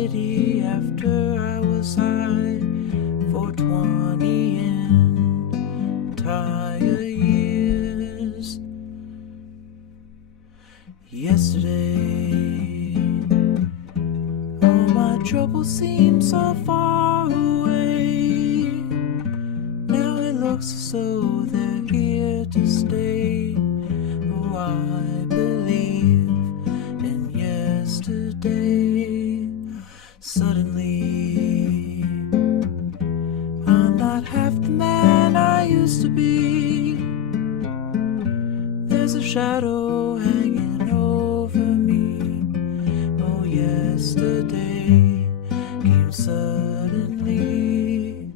city after I was high for 20 entire years. Yesterday, all my troubles seem so far away. Now it looks as though they're here to stay. Oh, I believe in yesterday. Suddenly, I'm not half the man I used to be. There's a shadow hanging over me. Oh, yesterday came suddenly.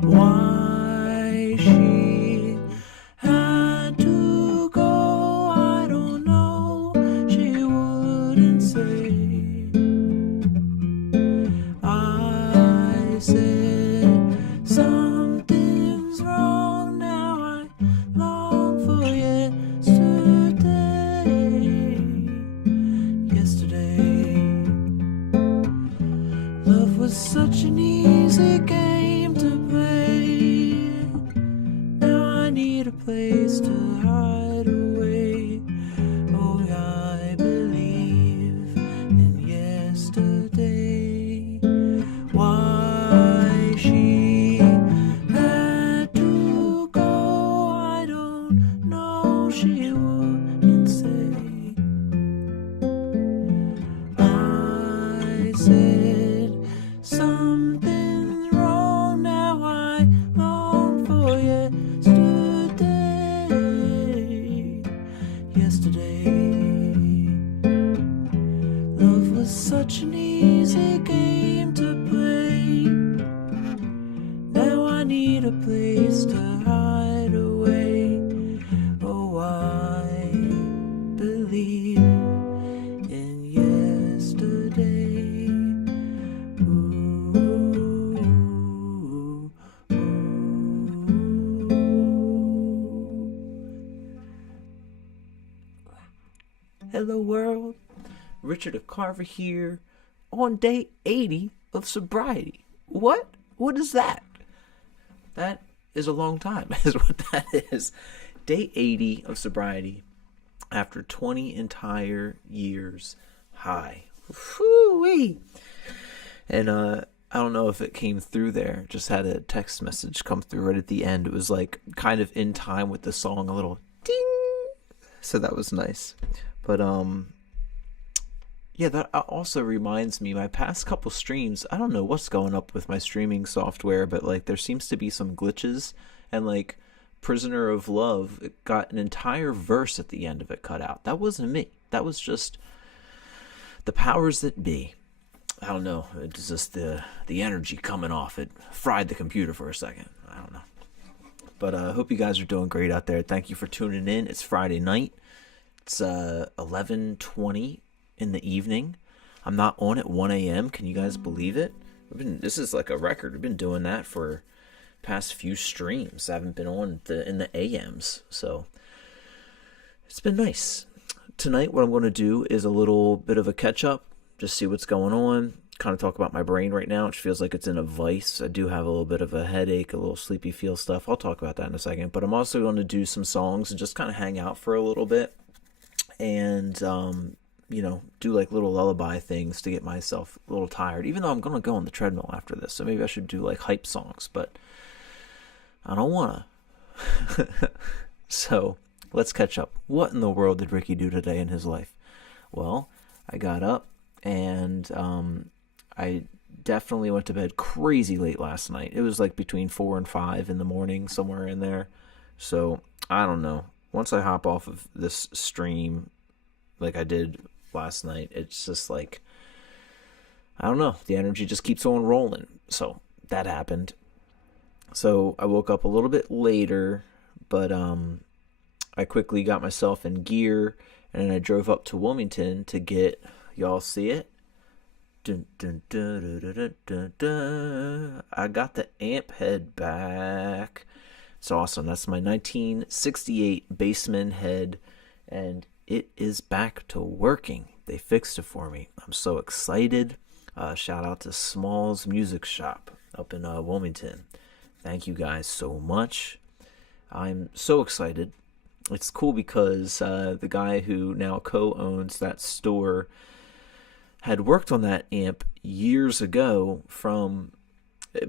Why she had to go, I don't know. She wouldn't say. I said something's wrong now. I long for yesterday. Love was such an easy game to play. Now I need a place to hide away. Oh, I believe in yesterday. Why she had to go, I don't know. She wouldn't say. I said something's wrong now. I long for yesterday. Love was such an easy game to play. Now I need a place to hide away. Oh, I believe in yesterday. Ooh, ooh, ooh. Hello world, Richard of Carver here on day 80 of sobriety. What? What is that? That is a long time, is what that is. Day 80 of sobriety after 20 entire years high. Whoo-wee. And I don't know if it came through there. Just had a text message come through right at the end. It was like kind of in time with the song, a little ding. So that was nice. But yeah, that also reminds me, my past couple streams, I don't know what's going up with my streaming software, but like there seems to be some glitches, and like Prisoner of Love, it got an entire verse at the end of it cut out. That wasn't me. That was just the powers that be. I don't know. It's just the energy coming off. It fried the computer for a second. I don't know. But I hope you guys are doing great out there. Thank you for tuning in. It's Friday night. It's 11:20 in the evening. I'm not on at 1 a.m. Can you guys believe it? This is like a record. We've been doing that for past few streams. I haven't been on in the AMs, so it's been nice. Tonight, what I'm going to do is a little bit of a catch up, just see what's going on, kind of talk about my brain right now, which feels like it's in a vice. I do have a little bit of a headache, a little sleepy feel stuff. I'll talk about that in a second, but I'm also going to do some songs and just kind of hang out for a little bit and do like little lullaby things to get myself a little tired, even though I'm going to go on the treadmill after this. So maybe I should do like hype songs, but I don't want to. So let's catch up. What in the world did Ricky do today in his life? Well, I got up and I definitely went to bed crazy late last night. It was like between 4 and 5 in the morning, somewhere in there. So I don't know. Once I hop off of this stream like I did last night, it's just like, I don't know, the energy just keeps on rolling. So that happened. So I woke up a little bit later, but I quickly got myself in gear, and then I drove up to Wilmington to get, y'all see it? Dun, dun, dun, dun, dun, dun, dun. I got the amp head back. It's awesome. That's my 1968 Bassman head, and it is back to working. They fixed it for me. I'm so excited. Shout out to Small's Music Shop up in Wilmington. Thank you guys so much. I'm so excited. It's cool because the guy who now co-owns that store had worked on that amp years ago from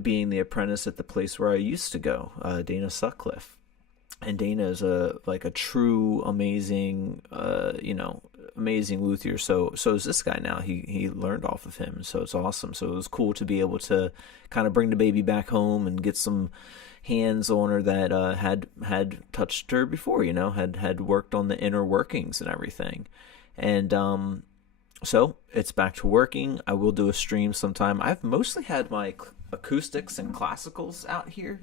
being the apprentice at the place where I used to go, Dana Sutcliffe. And Dana is a true amazing amazing luthier. So is this guy now. He learned off of him, so it's awesome. So it was cool to be able to kind of bring the baby back home and get some hands on her that had touched her before, had worked on the inner workings and everything. And so it's back to working. I will do a stream sometime. I've mostly had my acoustics and classicals out here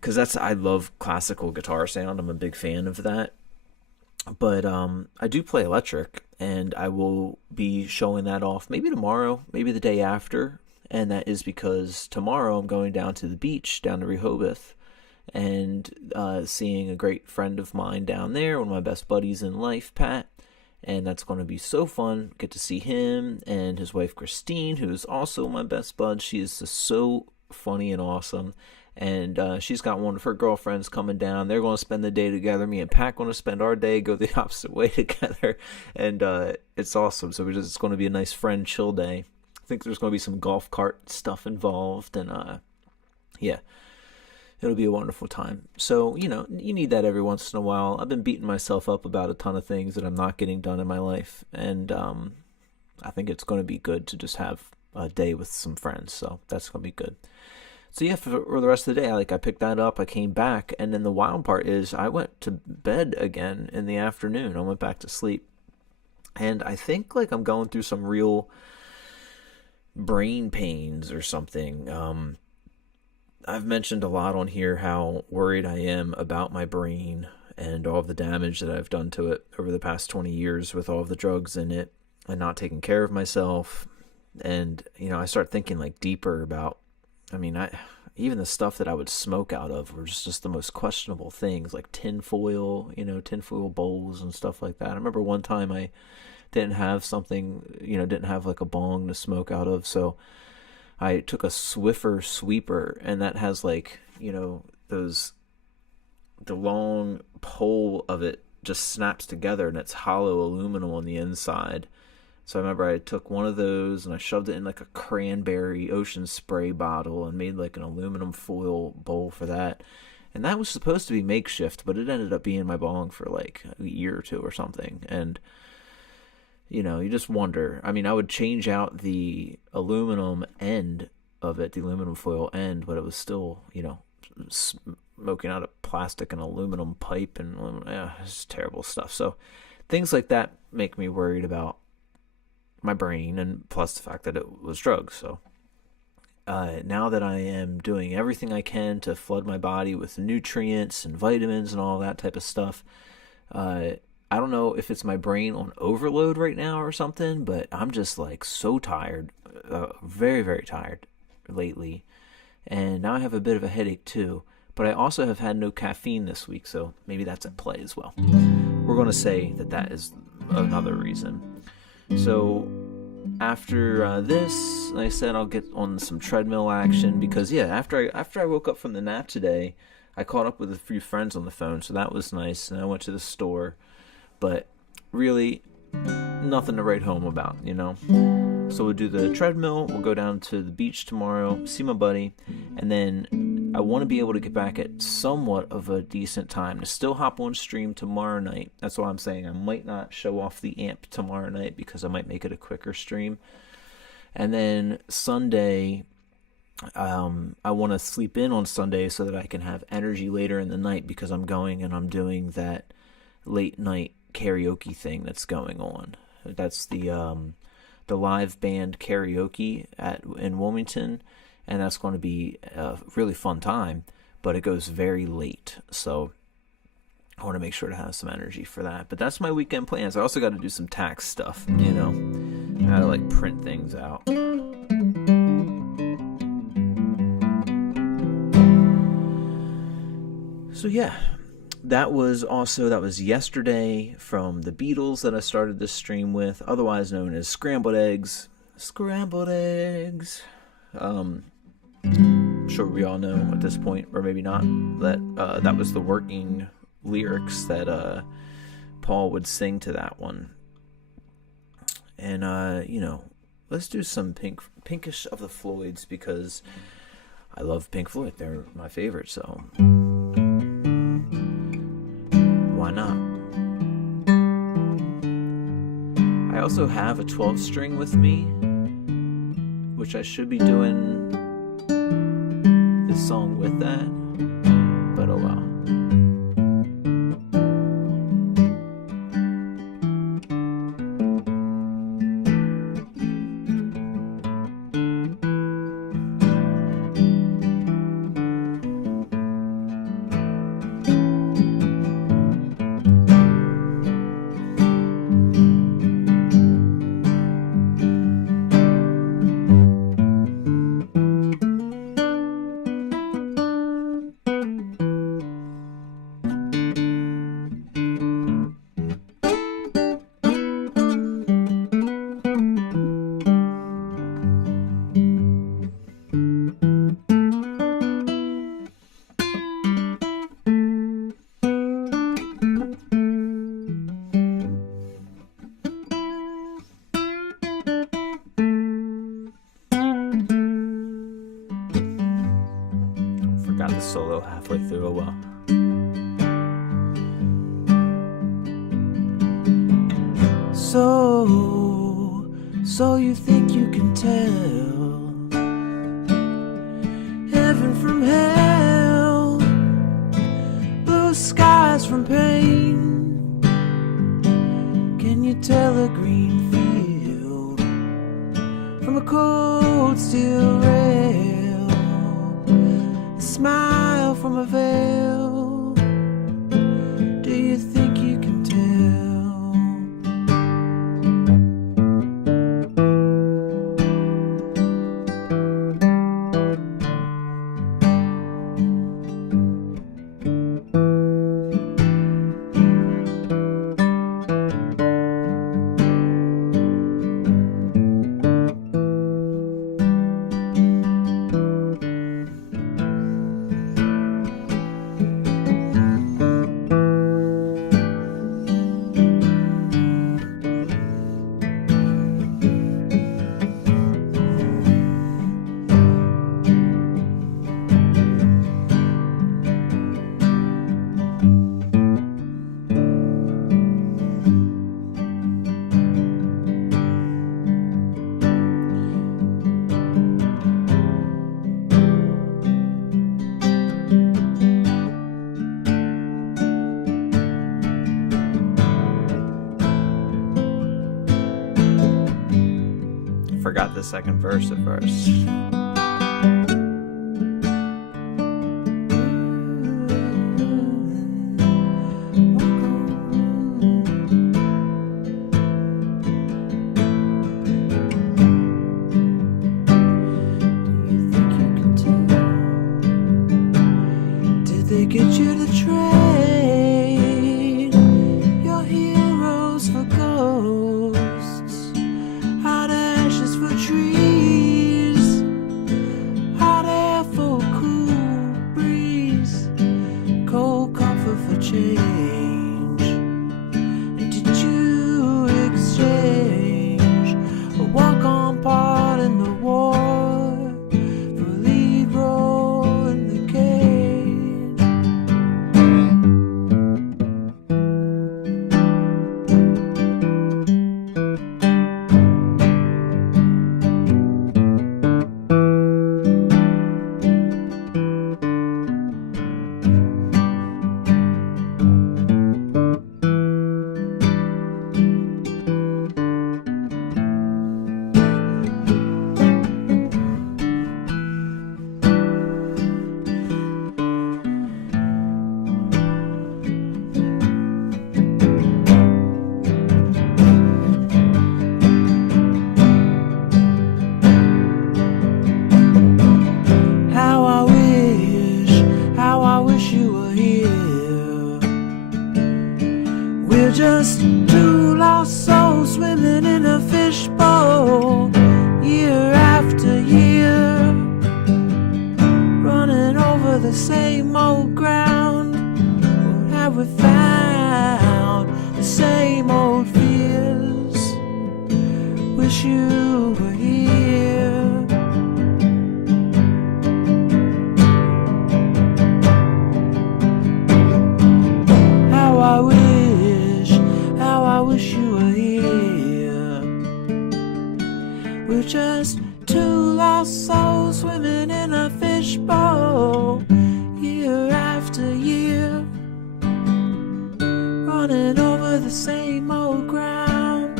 because I love classical guitar sound. I'm a big fan of that. But I do play electric, and I will be showing that off maybe tomorrow, maybe the day after. And that is because tomorrow I'm going down to the beach, down to Rehoboth, and seeing a great friend of mine down there, one of my best buddies in life, Pat. And that's going to be so fun. Get to see him and his wife, Christine, who is also my best bud. She is just so funny and awesome. And she's got one of her girlfriends coming down. They're going to spend the day together. Me and Pat going to spend our day, go the opposite way together. And it's awesome. So it's going to be a nice friend chill day. I think there's going to be some golf cart stuff involved. And yeah, it'll be a wonderful time. So, you need that every once in a while. I've been beating myself up about a ton of things that I'm not getting done in my life. And I think it's going to be good to just have a day with some friends. So that's going to be good. So yeah, for the rest of the day, I picked that up, I came back, and then the wild part is I went to bed again in the afternoon. I went back to sleep. And I think I'm going through some real brain pains or something. I've mentioned a lot on here how worried I am about my brain and all of the damage that I've done to it over the past 20 years with all of the drugs in it and not taking care of myself. And, I start thinking deeper about, even the stuff that I would smoke out of was just the most questionable things, like tinfoil bowls and stuff like that. I remember one time I didn't have didn't have a bong to smoke out of, so I took a Swiffer sweeper, and that has the long pole of it just snaps together, and it's hollow aluminum on the inside. So I remember I took one of those and I shoved it in a cranberry ocean spray bottle and made an aluminum foil bowl for that. And that was supposed to be makeshift, but it ended up being my bong for a year or two or something. And, you just wonder. I would change out the aluminum end of it, the aluminum foil end, but it was still, smoking out of plastic and aluminum pipe and it's terrible stuff. So things like that make me worried about my brain, and plus the fact that it was drugs. So now that I am doing everything I can to flood my body with nutrients and vitamins and all that type of stuff, I don't know if it's my brain on overload right now or something, but I'm just so tired, very, very tired lately. And now I have a bit of a headache too, but I also have had no caffeine this week, so maybe that's at play as well. We're going to say that is another reason. So after this, like I said, I'll get on some treadmill action because after I woke up from the nap today, I caught up with a few friends on the phone, so that was nice. And I went to the store, but really nothing to write home about, So we'll do the treadmill. We'll go down to the beach tomorrow, see my buddy, and then I want to be able to get back at somewhat of a decent time to still hop on stream tomorrow night. That's why I'm saying I might not show off the amp tomorrow night because I might make it a quicker stream. And then Sunday, I want to sleep in on Sunday so that I can have energy later in the night because I'm going and I'm doing that late night karaoke thing that's going on. That's the live band karaoke in Wilmington, and that's going to be a really fun time, but it goes very late, so I want to make sure to have some energy for that. But that's my weekend plans. I also got to do some tax stuff, I got to print things out. So yeah, that was yesterday from the Beatles that I started this stream with, otherwise known as Scrambled Eggs. Scrambled eggs. I'm sure we all know at this point, or maybe not, that that was the working lyrics that Paul would sing to that one. And let's do some Pinkish of the Floyds, because I love Pink Floyd. They're my favorite, so why not? I also have a 12-string with me, which I should be doing this song with that, but oh well. Got the solo halfway through, oh well. So you think you can tell heaven from hell, blue skies from pain? Can you tell a green field from a cold steel rail? A smile from a veil? Do you think you can tell? Forgot the second verse at first. Did they get you to trade your heroes for ghosts? Hot ashes for trees, same old ground? Or have we found the same old fears? Wish you were here. How I wish you were here. We're just two lost souls swimming in a fishbowl, year after year, running over the same old ground.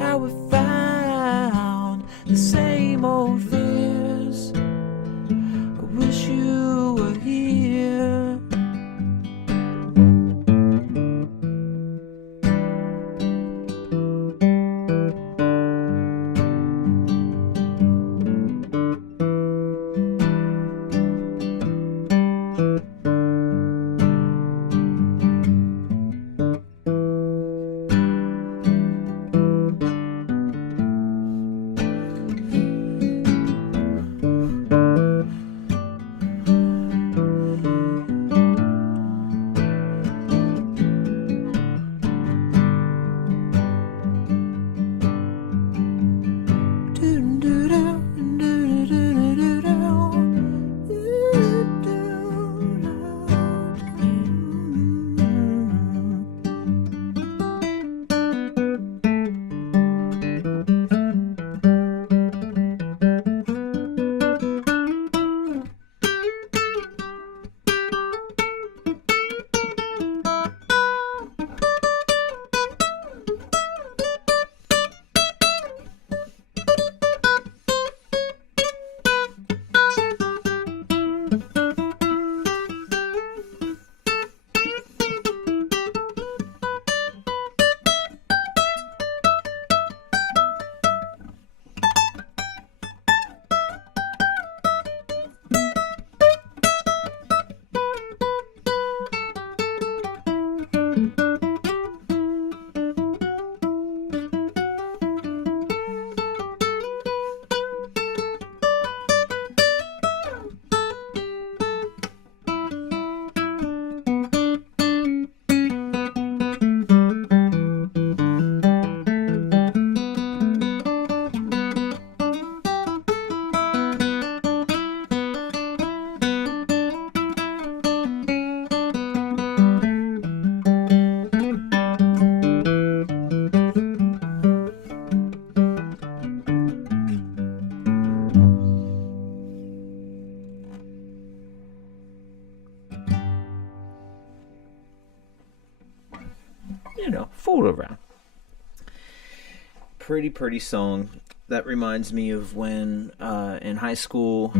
How we found the same old fears. I wish you were here. Fold around. Pretty song. That reminds me of when in high school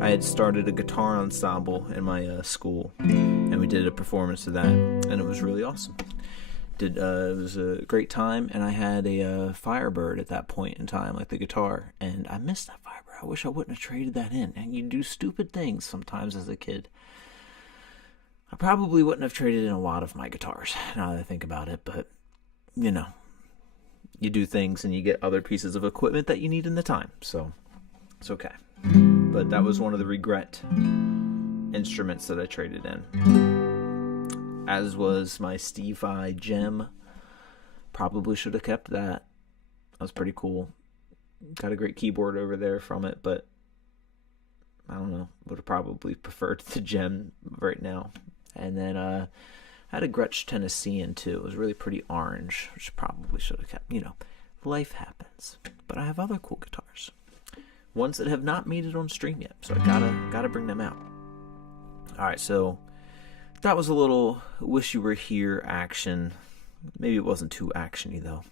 I had started a guitar ensemble in my school, and we did a performance of that, and it was really awesome. It was a great time, and I had a Firebird at that point in time, like the guitar, and I missed that Firebird. I wish I wouldn't have traded that in. And you do stupid things sometimes as a kid. I probably wouldn't have traded in a lot of my guitars, now that I think about it, but, you do things and you get other pieces of equipment that you need in the time, so it's okay. But that was one of the regret instruments that I traded in, as was my Steve Vai Gem. Probably should have kept that. That was pretty cool. Got a great keyboard over there from it, but I don't know, would have probably preferred the Gem right now. And then I had a Gretsch Tennessean too. It was really pretty orange, which probably should have kept. Life happens. But I have other cool guitars, ones that have not made it on stream yet, so I gotta bring them out. All right, so that was a little wish you were here action. Maybe it wasn't too actiony though.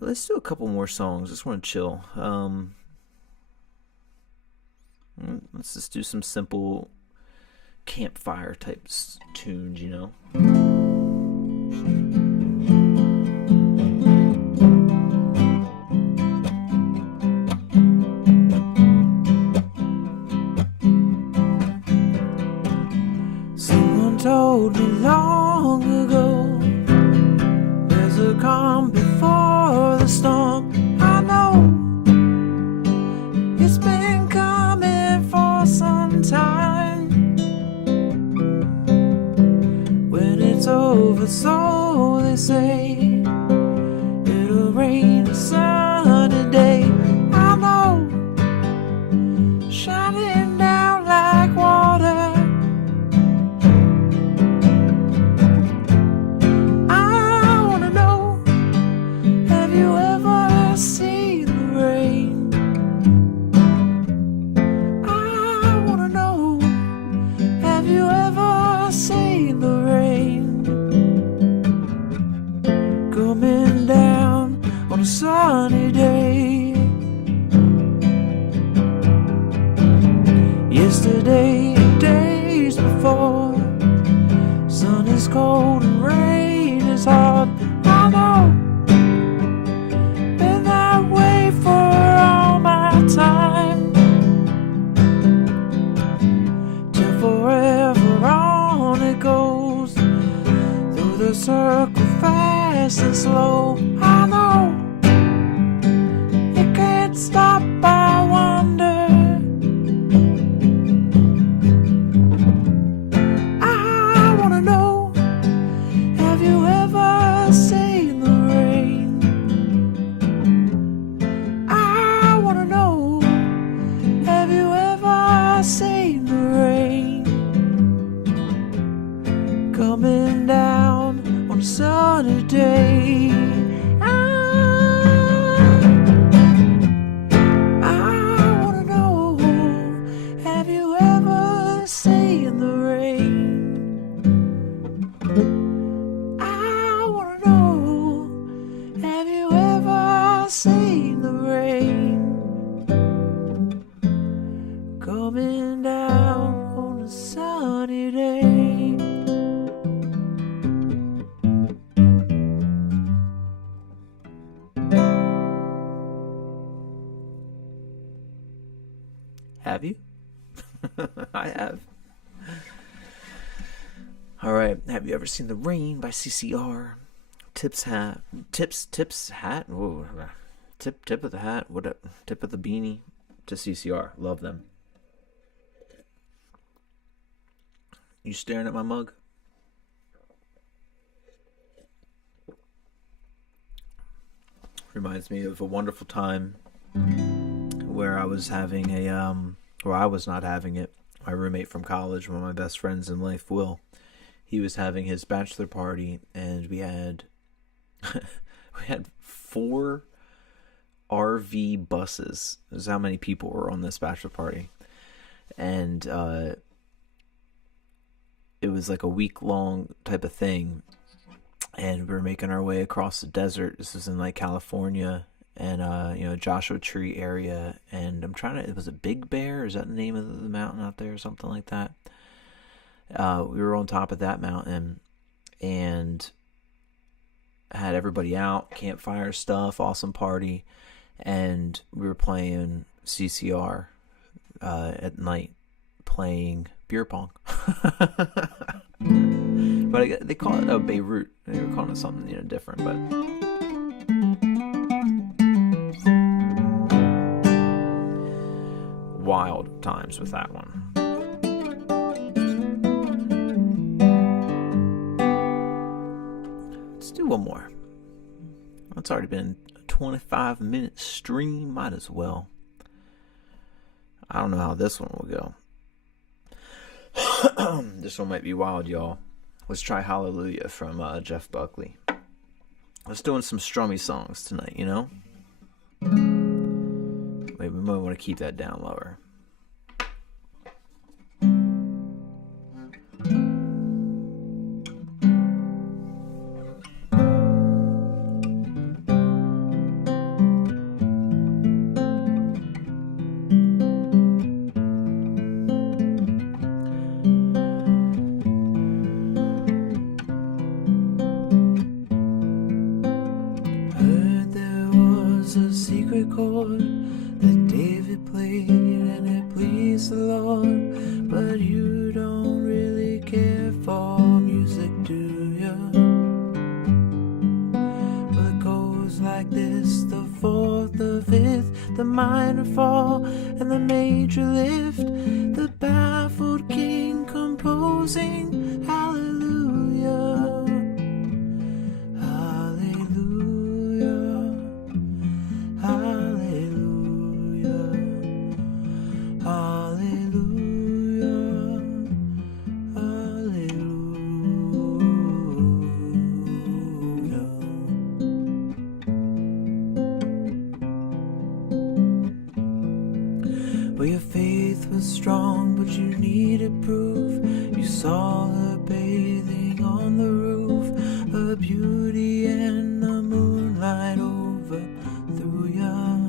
Let's do a couple more songs. Just want to chill. Let's just do some simple campfire type tunes, Someone told me long ago, there's a calm before the storm. I know it's been coming for but so they say. It'll rain a sunny day, I know, shining down like water. I wanna know, have you ever seen the rain? I wanna know, have you ever seen the rain coming down on a sunny day? Yesterday and days before, sun is cold and rain is hard. I know, been that way for all my time, till forever on it goes, through the circle fast and slow. I know, it can't stop, I wonder. I wanna know, have you ever seen the rain? I wanna know, have you ever seen the rain coming down on a sunny day? I wanna know, have you ever seen the rain? I wanna know, have you ever seen the rain coming down on a sunny day? Have you? I have. Alright, have you ever seen The Rain by CCR? Tips hat. Whoa. Tip of the hat. What? Tip of the beanie to CCR. Love them. You staring at my mug? Reminds me of a wonderful time where I was having I was not having it. My roommate from college, one of my best friends in life, Will, he was having his bachelor party, and we had 4 RV buses. This is how many people were on this bachelor party, and it was like a week-long type of thing, and we were making our way across the desert. This was in like California, and Joshua Tree area, and it was a Big Bear, is that the name of the mountain out there or something like that? We were on top of that mountain and had everybody out, campfire stuff, awesome party, and we were playing CCR at night, playing beer pong. But they call it Beirut. They were calling it something different, but wild times with that one. Let's do one more. It's already been a 25-minute stream. Might as well. I don't know how this one will go. This one might be wild, y'all. Let's try Hallelujah from Jeff Buckley. Let's doing some strummy songs tonight, Wait, we might want to keep that down lower. Heard there was a secret chord that David played and it pleased the Lord, but you don't really care for music, do you? Well, it goes like this: the fourth, the fifth, the minor fall, and the major lift, the baffled king composing hallelujah. Well, your faith was strong, but you needed proof. You saw her bathing on the roof. Her beauty and the moonlight overthrew ya.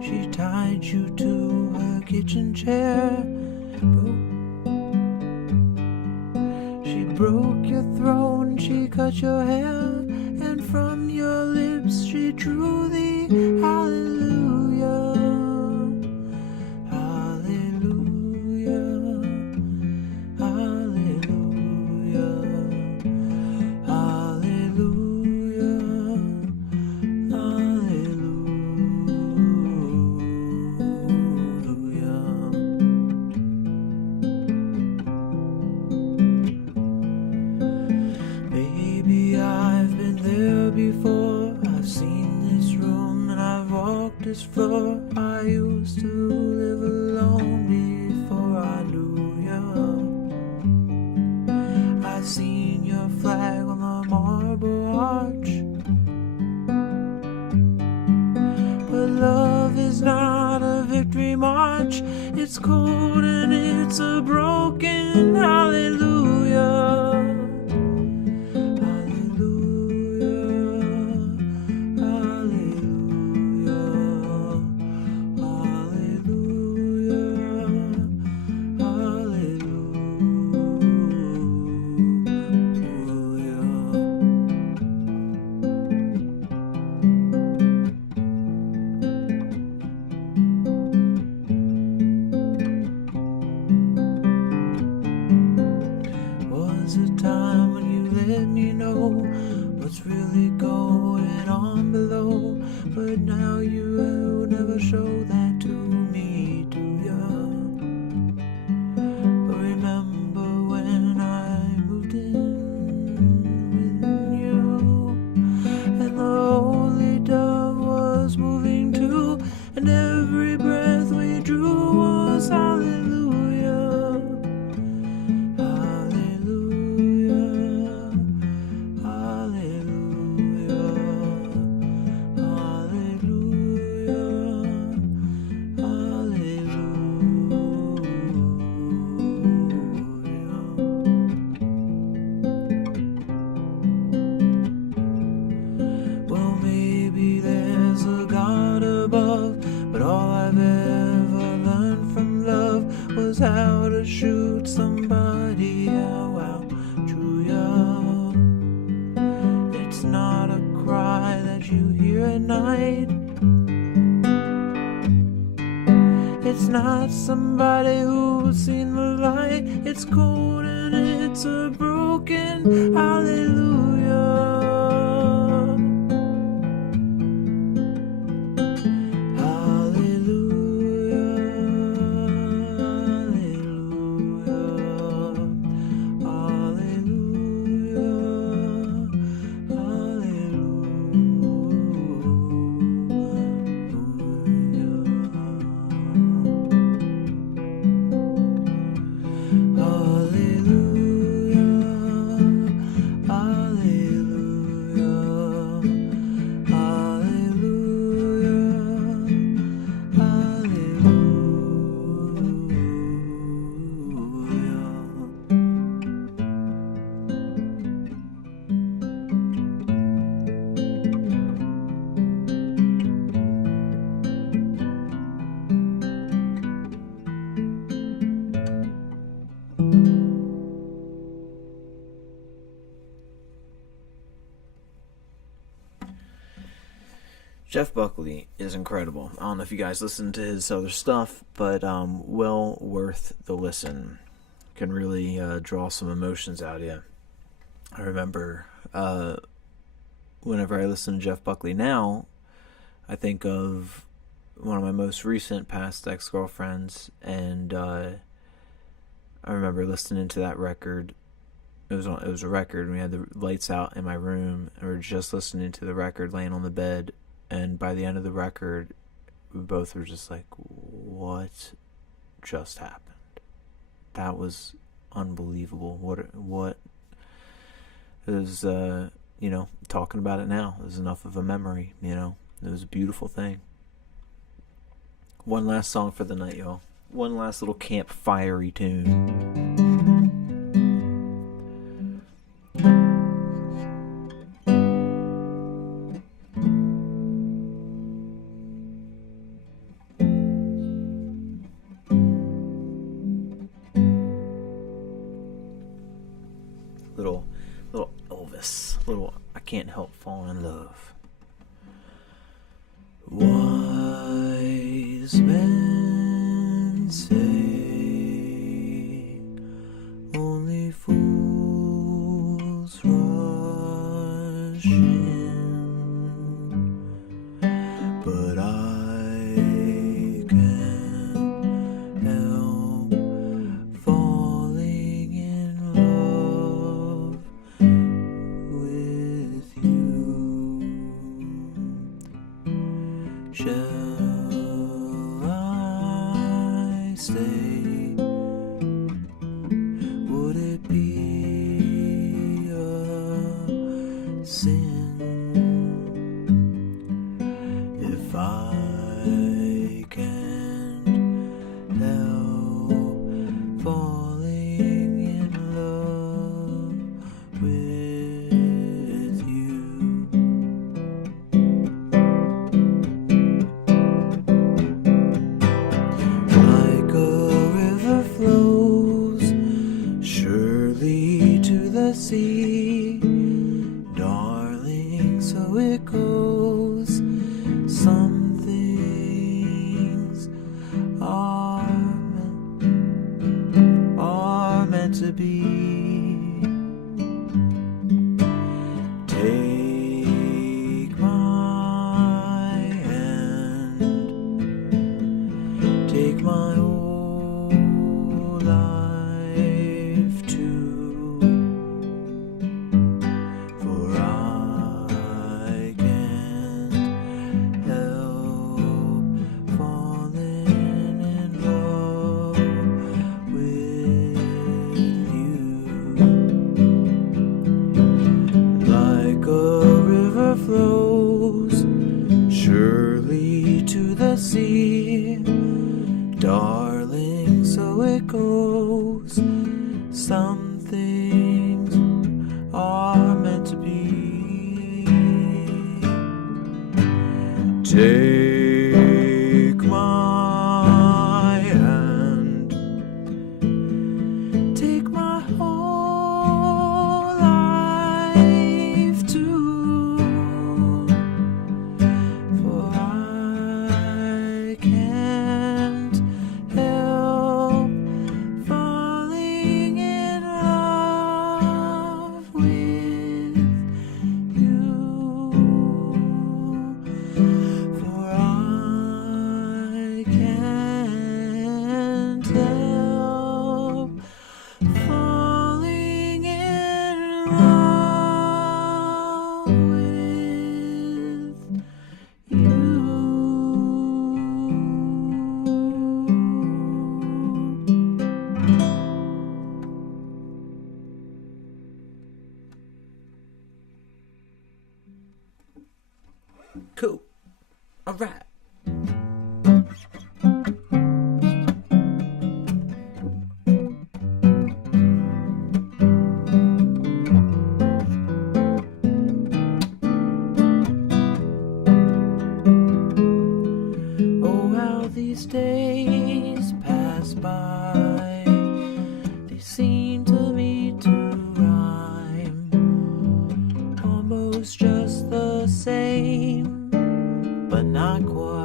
She tied you to her kitchen chair. She broke your throne, she cut your hair, and from your lips she drew the hallelujah. Hallelujah. Hallelujah. Hallelujah. Baby, I've been there before. I've seen this room and I've walked this floor. I used to live alone before I knew ya. I've seen your flag on the marble arch. But love is not a victory march. It's cold and it's a broken hallelujah. Was a time when you let me know what's really going on below, but now you never show that to me, do ya? But remember when I moved in with you, and the holy dove was moving too, and every breath we drew was hallelujah. Well, maybe there's a God above, but all I've ever learned from love was how to shoot somebody out to ya. It's not a cry that you hear at night. It's not somebody who's seen the light. It's cold and it's a broken hallelujah. Jeff Buckley is incredible. I don't know if you guys listen to his other stuff, but well worth the listen. Can really draw some emotions out of you. I remember whenever I listen to Jeff Buckley now, I think of one of my most recent past ex-girlfriends, and I remember listening to that record. It was a record, and we had the lights out in my room, and we were just listening to the record, laying on the bed. And by the end of the record, we both were just like, what just happened? That was unbelievable. What it was, talking about it now is enough of a memory, It was a beautiful thing. One last song for the night, y'all. One last little campfirey tune. Little, little Elvis. Little I Can't Help Falling in Love. Wise men say only fools rush in, but I can't help falling in love with you. Shall I stay? Would it be a sin if I can't help falling in love with you? Like a river flows surely to the sea, darling, so it goes. Some things are meant to be. Take my hand, take my whole life too, for I can't help falling in love with you. Like a river flows surely to the sea, darling, so it goes. Some things are meant to be. Take my hand, take my whole life too, for I can't help falling in love with you, for I can't help falling in love with you. Cool. All right. Oh, how these days pass by. They seem to me to rhyme, almost just the same, but not quite.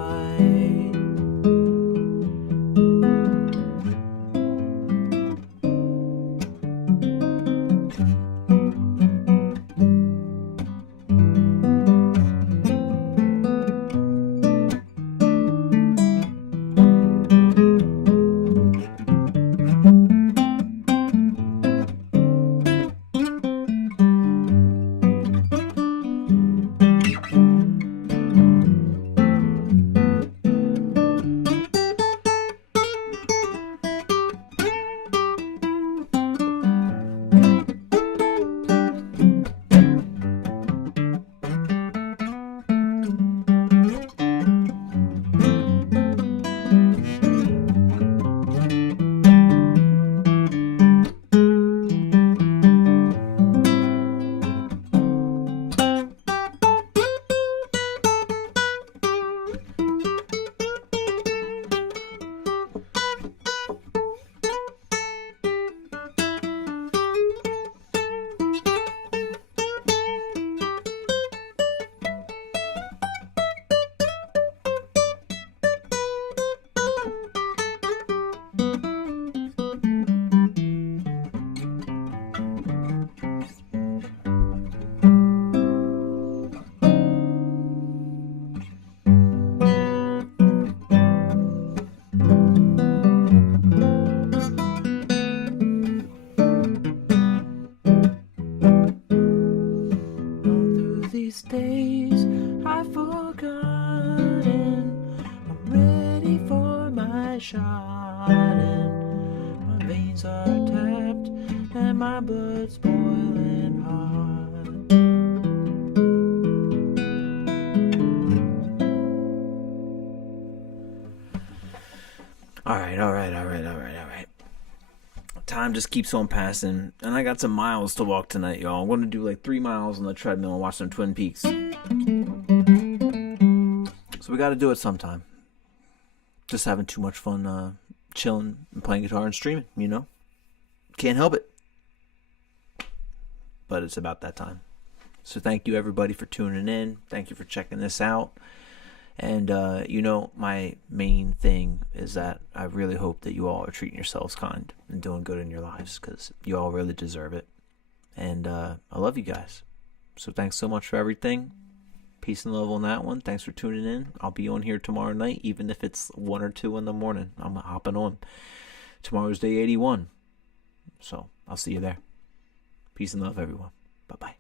my shot, and my veins are tapped, and my blood's boiling hot. All right. Time just keeps on passing, and I got some miles to walk tonight, y'all. I'm going to do like 3 miles on the treadmill and watch some Twin Peaks. So we got to do it sometime. Just having too much fun chilling and playing guitar and streaming, you know? Can't help it. But it's about that time. So thank you, everybody, for tuning in. Thank you for checking this out. And, my main thing is that I really hope that you all are treating yourselves kind and doing good in your lives, because you all really deserve it. And I love you guys. So thanks so much for everything. Peace and love on that one. Thanks for tuning in. I'll be on here tomorrow night, even if it's 1 or 2 in the morning. I'm hopping on. Tomorrow's day 81. So I'll see you there. Peace and love, everyone. Bye-bye.